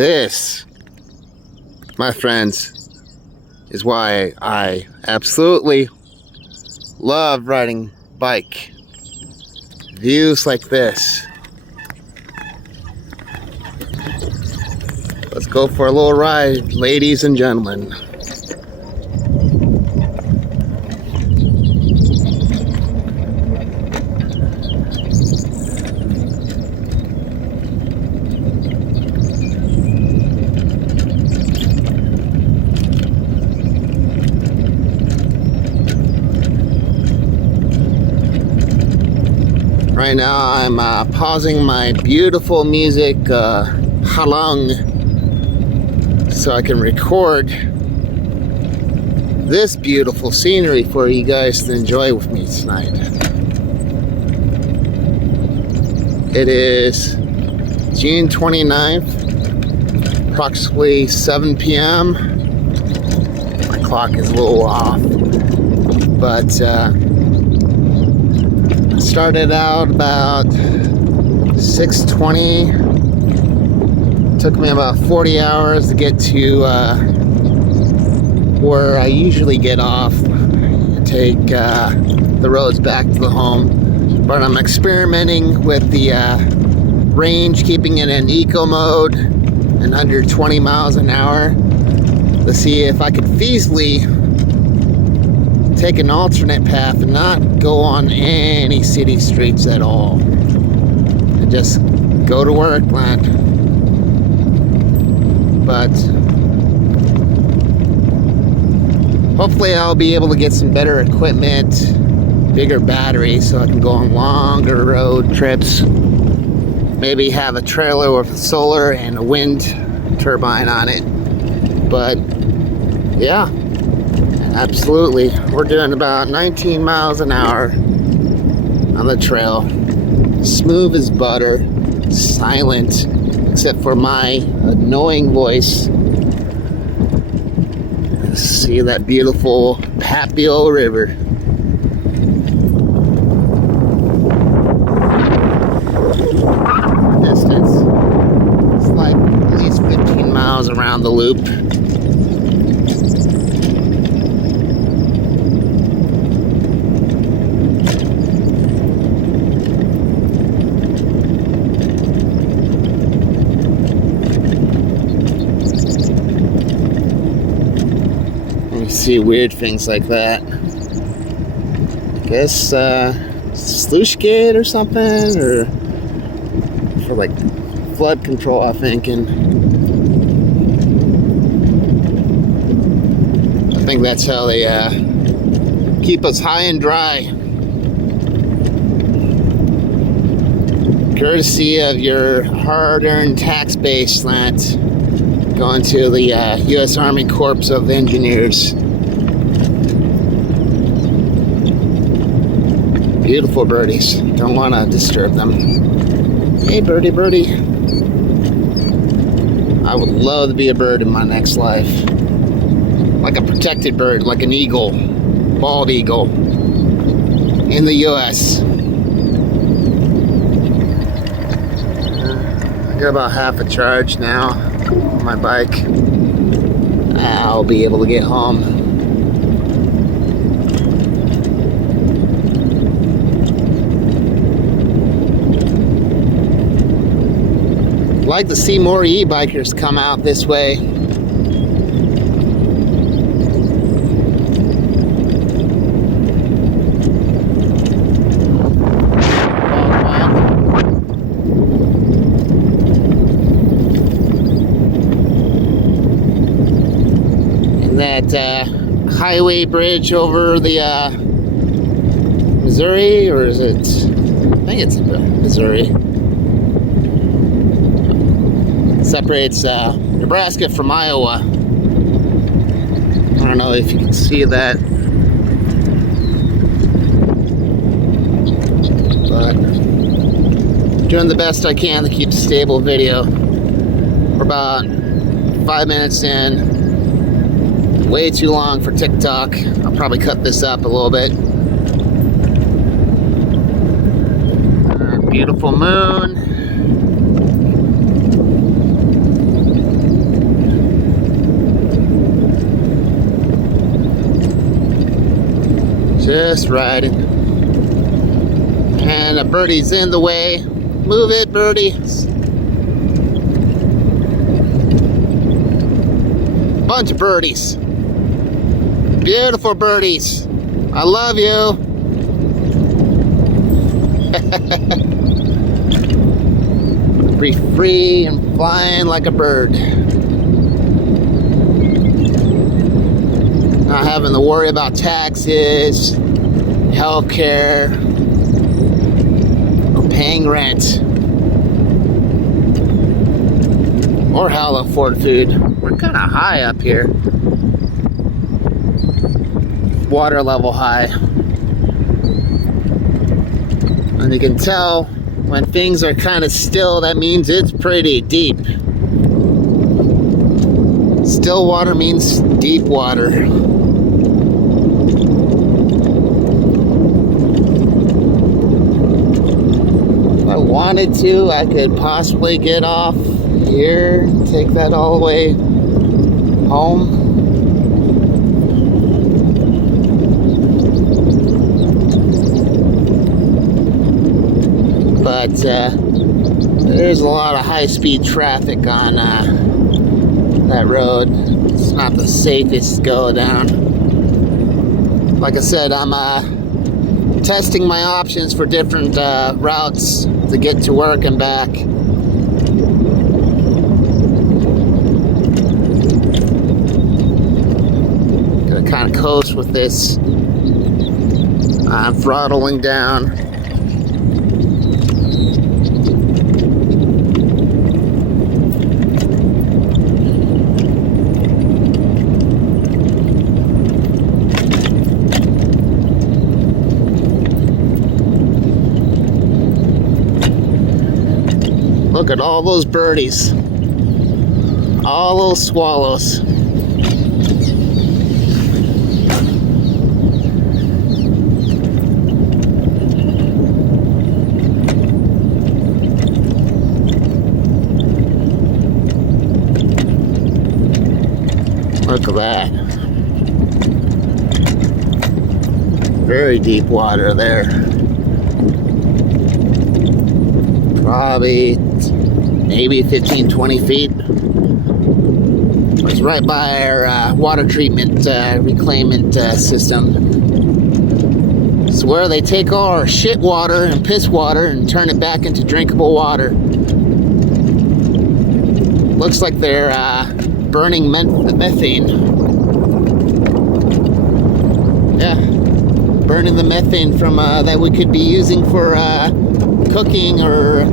This, my friends, is why I absolutely love riding bike. Views like this. Let's go for a little ride, ladies and gentlemen. Right now I'm pausing my beautiful music halong so I can record this beautiful scenery for you guys to enjoy with me tonight. It is June 29th, approximately 7 p.m. My clock is a little off, but started out about 6:20. Took me about 40 hours to get to where I usually get off and take the roads back to the home. But I'm experimenting with the range, keeping it in eco mode and under 20 miles an hour to see if I could feasibly take an alternate path and not go on any city streets at all and just go to work, man. But hopefully I'll be able to get some better equipment, bigger batteries, so I can go on longer road trips. Maybe have a trailer with solar and a wind turbine on it. But yeah, absolutely. We're doing about 19 miles an hour on the trail. Smooth as butter, silent, except for my annoying voice. See that beautiful, happy old river. Distance. It's like at least 15 miles around the loop. See weird things like that. I guess sluice gate or something, or for like flood control, I'm thinking. I think that's how they keep us high and dry. Courtesy of your hard-earned tax base, Slant, going to the U.S. Army Corps of Engineers. Beautiful birdies. Don't want to disturb them. Hey, birdie, birdie. I would love to be a bird in my next life. Like a protected bird, like an eagle, bald eagle, in the U.S. I got about half a charge now on my bike. I'll be able to get home. I'd like to see more e-bikers come out this way. And that highway bridge over the Missouri, or is it? I think it's in Missouri. Separates Nebraska from Iowa. I don't know if you can see that, but doing the best I can to keep a stable video. We're about 5 minutes in. Way too long for TikTok. I'll probably cut this up a little bit. Beautiful moon. Just riding. And a birdie's in the way. Move it, birdie. Bunch of birdies. Beautiful birdies. I love you. Be free and flying like a bird. Not having to worry about taxes, healthcare, or paying rent. Or how to afford food. We're kind of high up here. Water level high. And you can tell when things are kind of still, that means it's pretty deep. Still water means deep water. If I wanted to, I could possibly get off here, take that all the way home. But there's a lot of high-speed traffic on that road. It's not the safest to go down. Like I said, I'm testing my options for different routes to get to work and back. Gonna kind of coast with this. I'm throttling down. Look at all those birdies. All those swallows. Look at that. Very deep water there. Probably maybe 15-20 feet. It's right by our water treatment reclaimment system. It's where they take all our shit water and piss water and turn it back into drinkable water. Looks like they're burning methane. Yeah, burning the methane from that we could be using for cooking or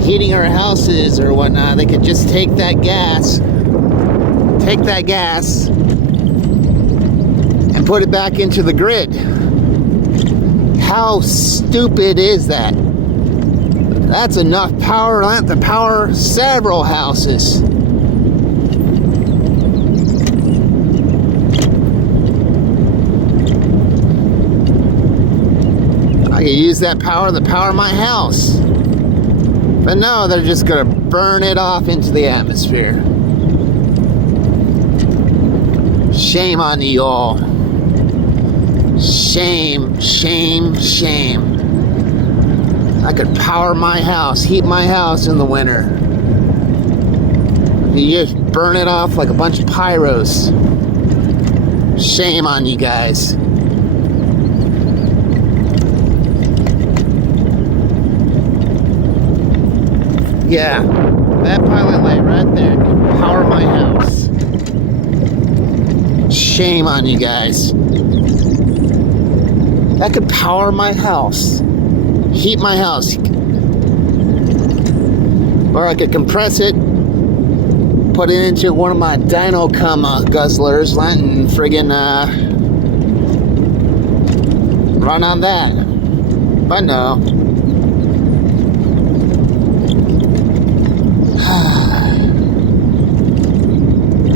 heating our houses or whatnot. They could just take that gas and put it back into the grid. How stupid is that? That's enough power to power several houses. I could use that power to power my house. But no, they're just gonna burn it off into the atmosphere. Shame on you all. Shame, shame, shame. I could power my house, heat my house in the winter. You just burn it off like a bunch of pyros. Shame on you guys. Yeah, that pilot light right there can power my house. Shame on you guys. That could power my house. Heat my house. Or I could compress it, put it into one of my dino cum guzzlers and friggin' run on that. But no.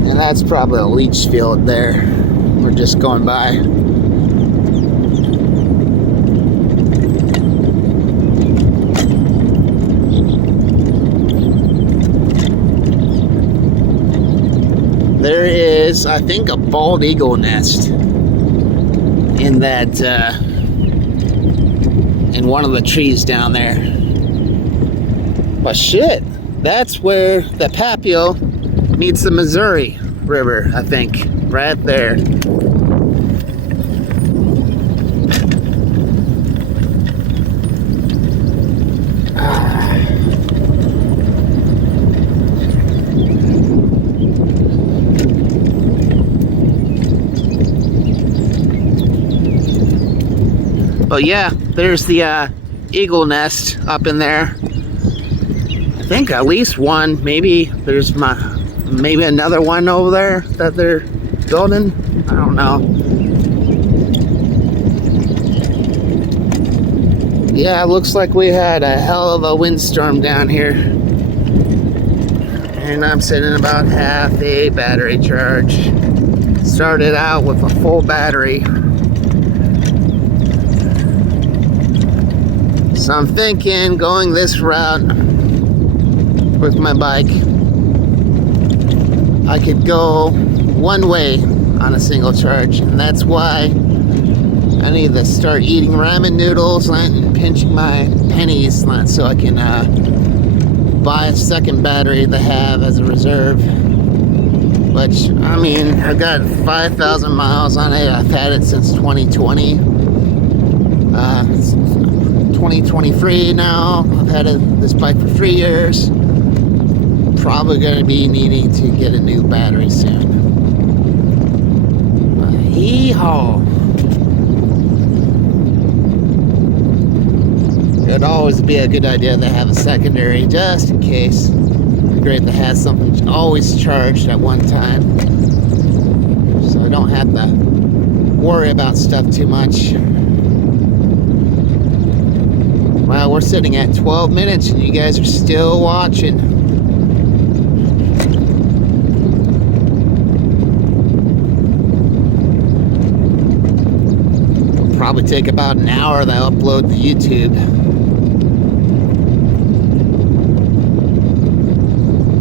And that's probably a leach field there. We're just going by. There is, I think, a bald eagle nest in that in one of the trees down there. But shit, that's where the Papio meets the Missouri River, I think. Right there. But yeah, there's the eagle nest up in there. I think at least one. Maybe there's maybe another one over there that they're building. I don't know. Yeah, it looks like we had a hell of a windstorm down here. And I'm sitting about half a battery charge. Started out with a full battery. So I'm thinking going this route with my bike, I could go one way on a single charge, and that's why I need to start eating ramen noodles and pinching my pennies so I can buy a second battery to have as a reserve. Which, I mean, I've got 5,000 miles on it. I've had it since 2020. It's 2023 now. I've had this bike for 3 years. Probably going to be needing to get a new battery soon. Hee-haw. It'd always be a good idea to have a secondary just in case. It'd be great to have something always charged at one time, so I don't have to worry about stuff too much. Well, we're sitting at 12 minutes and you guys are still watching. It'll probably take about an hour to upload to YouTube.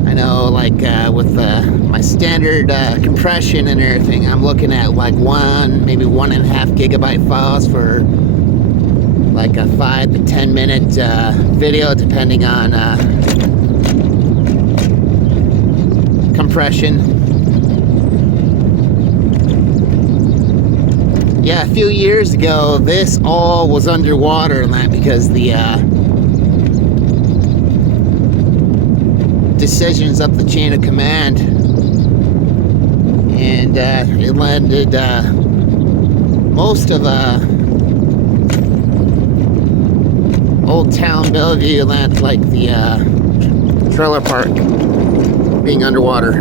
I know, like with my standard compression and everything, I'm looking at like maybe 1.5 gigabyte files for like a 5 to 10 minute video, depending on compression. Yeah, a few years ago, this all was underwater because the decisions up the chain of command, and it landed most of Old Town Bellevue, like the trailer park, being underwater.